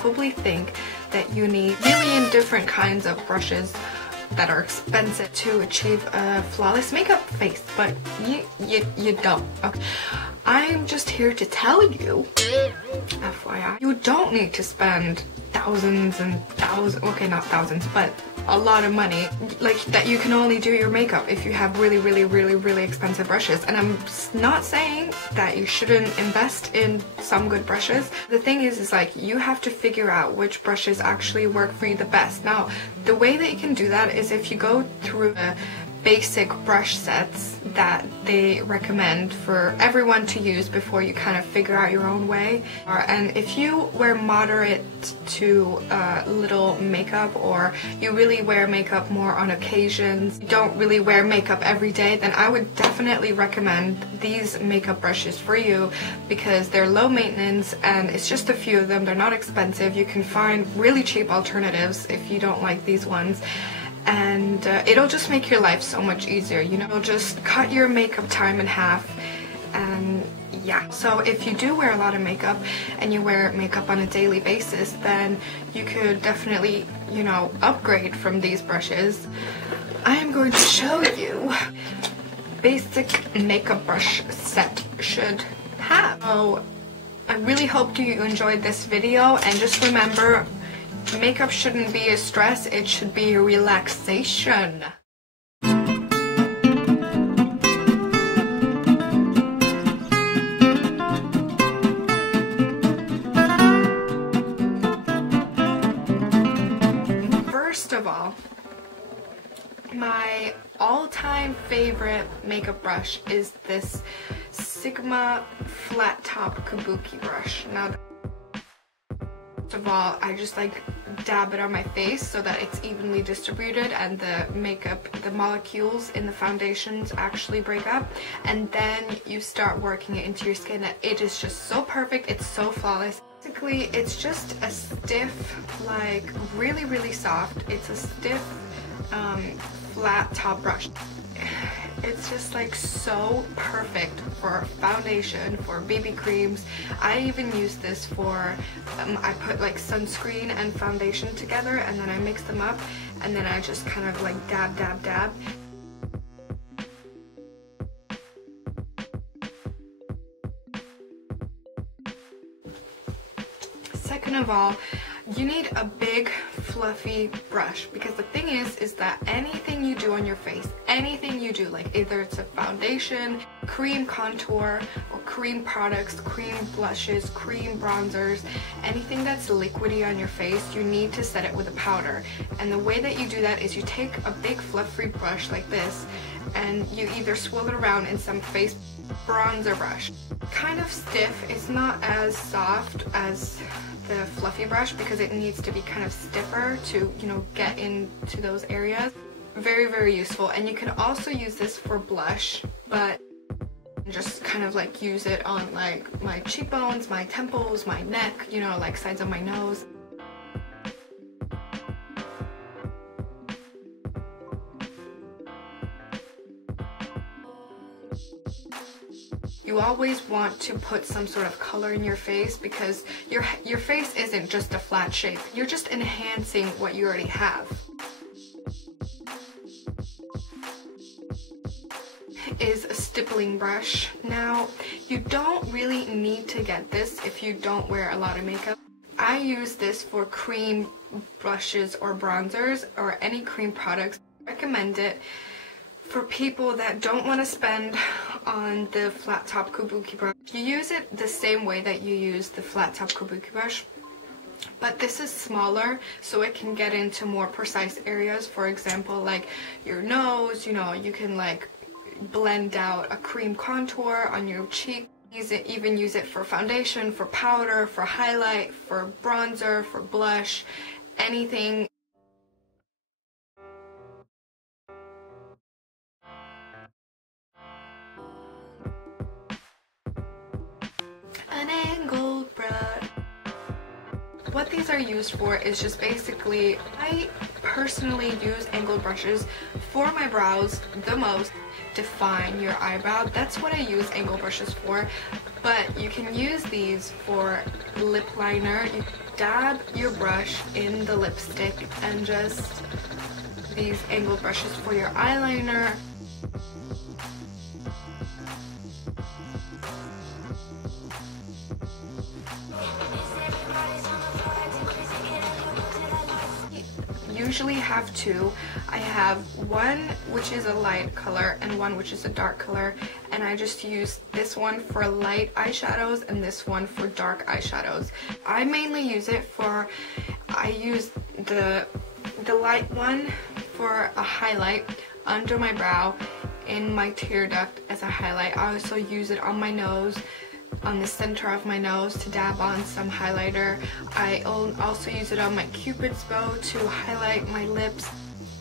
probably think that you need a million different kinds of brushes that are expensive to achieve a flawless makeup face, but you don't. Okay, I'm just here to tell you, FYI, you don't need to spend thousands and thousands, okay, not thousands, but a lot of money, like that you can only do your makeup if you have really expensive brushes. And I'm not saying that you shouldn't invest in some good brushes. The thing is like you have to figure out which brushes actually work for you the best. Now, the way that you can do that is if you go through the basic brush sets that they recommend for everyone to use before you kind of figure out your own way. And if you wear moderate to little makeup, or you really wear makeup more on occasions, don't really wear makeup every day, then I would definitely recommend these makeup brushes for you because they're low maintenance and it's just a few of them. They're not expensive. You can find really cheap alternatives if you don't like these ones. And it'll just make your life so much easier, you know, it'll just cut your makeup time in half. And yeah, so if you do wear a lot of makeup and you wear makeup on a daily basis, then you could definitely, you know, upgrade from these brushes. I am going to show you basic makeup brush set should have. So I really hope you enjoyed this video, and just remember, makeup shouldn't be a stress, it should be a relaxation. First of all, my all-time favorite makeup brush is this Sigma flat top kabuki brush. Now, first of all, I just like dab it on my face so that it's evenly distributed and the makeup, the molecules in the foundations actually break up, and then you start working it into your skin. That it is just so perfect, it's so flawless. Basically, it's just a stiff, like really soft, it's a stiff flat top brush. It's just like so perfect for foundation, for BB creams. I even use this for, I put like sunscreen and foundation together and then I mix them up and then I just kind of like dab. Second of all, you need a big fluffy brush, because the thing is that anything you do on your face, anything you do, like either it's a foundation, cream contour, or cream products, cream blushes, cream bronzers, anything that's liquidy on your face, you need to set it with a powder. And the way that you do that is you take a big fluffy brush like this and you either swirl it around in some face bronzer brush. Kind of stiff, it's not as soft as the fluffy brush because it needs to be kind of stiffer to, you know, get into those areas. Very useful. And you can also use this for blush, but just kind of like use it on like my cheekbones, my temples, my neck, you know, like sides of my nose. You always want to put some sort of color in your face because your face isn't just a flat shape. You're just enhancing what you already have. Is a stippling brush. Now, you don't really need to get this if you don't wear a lot of makeup. I use this for cream blushes or bronzers or any cream products. I recommend it for people that don't want to spend on the flat top kabuki brush. You use it the same way that you use the flat top kabuki brush, but this is smaller so it can get into more precise areas. For example, like your nose, you know, you can like blend out a cream contour on your cheek. Even use it for foundation, for powder, for highlight, for bronzer, for blush, anything. An angled brush. What these are used for is just basically, I personally use angled brushes for my brows the most. Define your eyebrow, that's what I use angled brushes for, but you can use these for lip liner. You dab your brush in the lipstick and just these angled brushes for your eyeliner. Usually have two. I have one which is a light color and one which is a dark color, and I just use this one for light eyeshadows and this one for dark eyeshadows. I mainly use it for, I use the light one for a highlight under my brow, in my tear duct as a highlight. I also use it on my nose, on the center of my nose to dab on some highlighter. I also use it on my Cupid's bow to highlight my lips.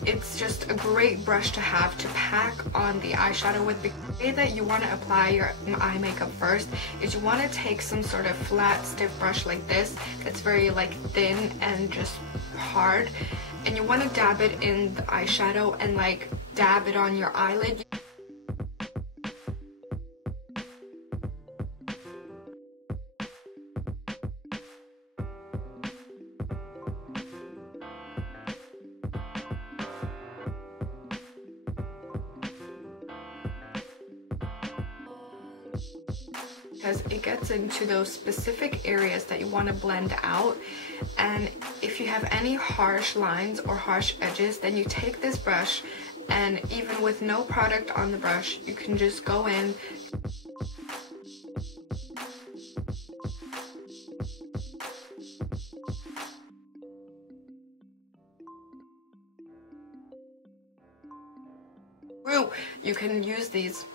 It's just a great brush to have to pack on the eyeshadow with. The way that you want to apply your eye makeup first is you want to take some sort of flat, stiff brush like this that's very like thin and just hard, and you want to dab it in the eyeshadow and like dab it on your eyelid. Because it gets into those specific areas that you want to blend out, and if you have any harsh lines or harsh edges, then you take this brush and even with no product on the brush, you can just go in . You can use these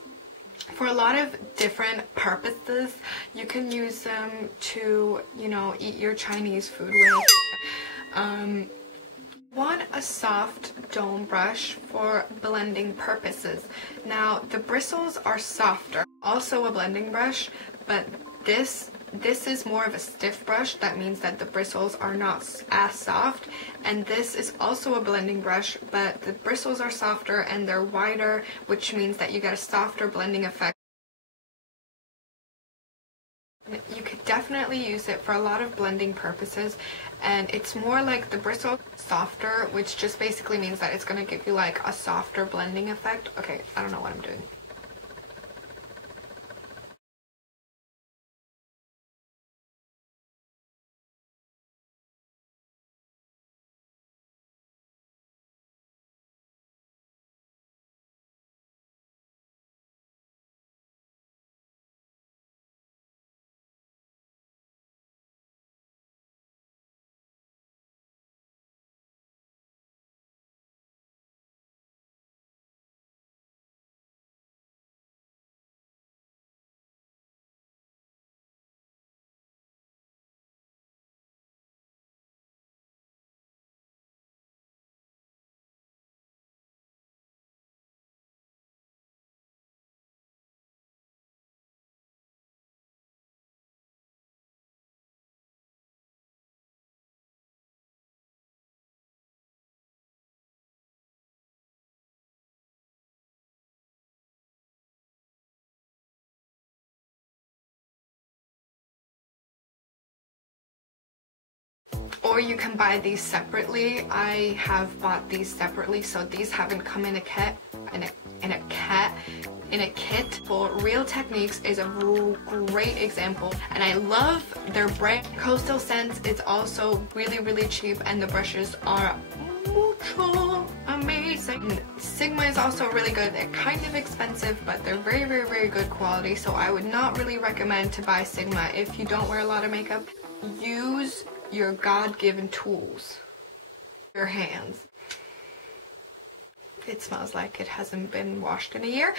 for a lot of different purposes. You can use them to, you know, eat your Chinese food with. Want a soft dome brush for blending purposes. Now the bristles are softer, also a blending brush, but this is more of a stiff brush. That means that the bristles are not as soft, and this is also a blending brush, but the bristles are softer and they're wider, which means that you get a softer blending effect. You could definitely use it for a lot of blending purposes, and it's more like the bristle softer, which just basically means that it's going to give you like a softer blending effect. Okay, I don't know what I'm doing. Or you can buy these separately. I have bought these separately, so these haven't come in a kit. In a kit. For Real Techniques is a great example, and I love their brand. Coastal Scents is also really cheap, and the brushes are mucho amazing. Sigma is also really good. They're kind of expensive, but they're very good quality, so I would not really recommend to buy Sigma if you don't wear a lot of makeup. Use your God-given tools. Your hands. It smells like it hasn't been washed in a year.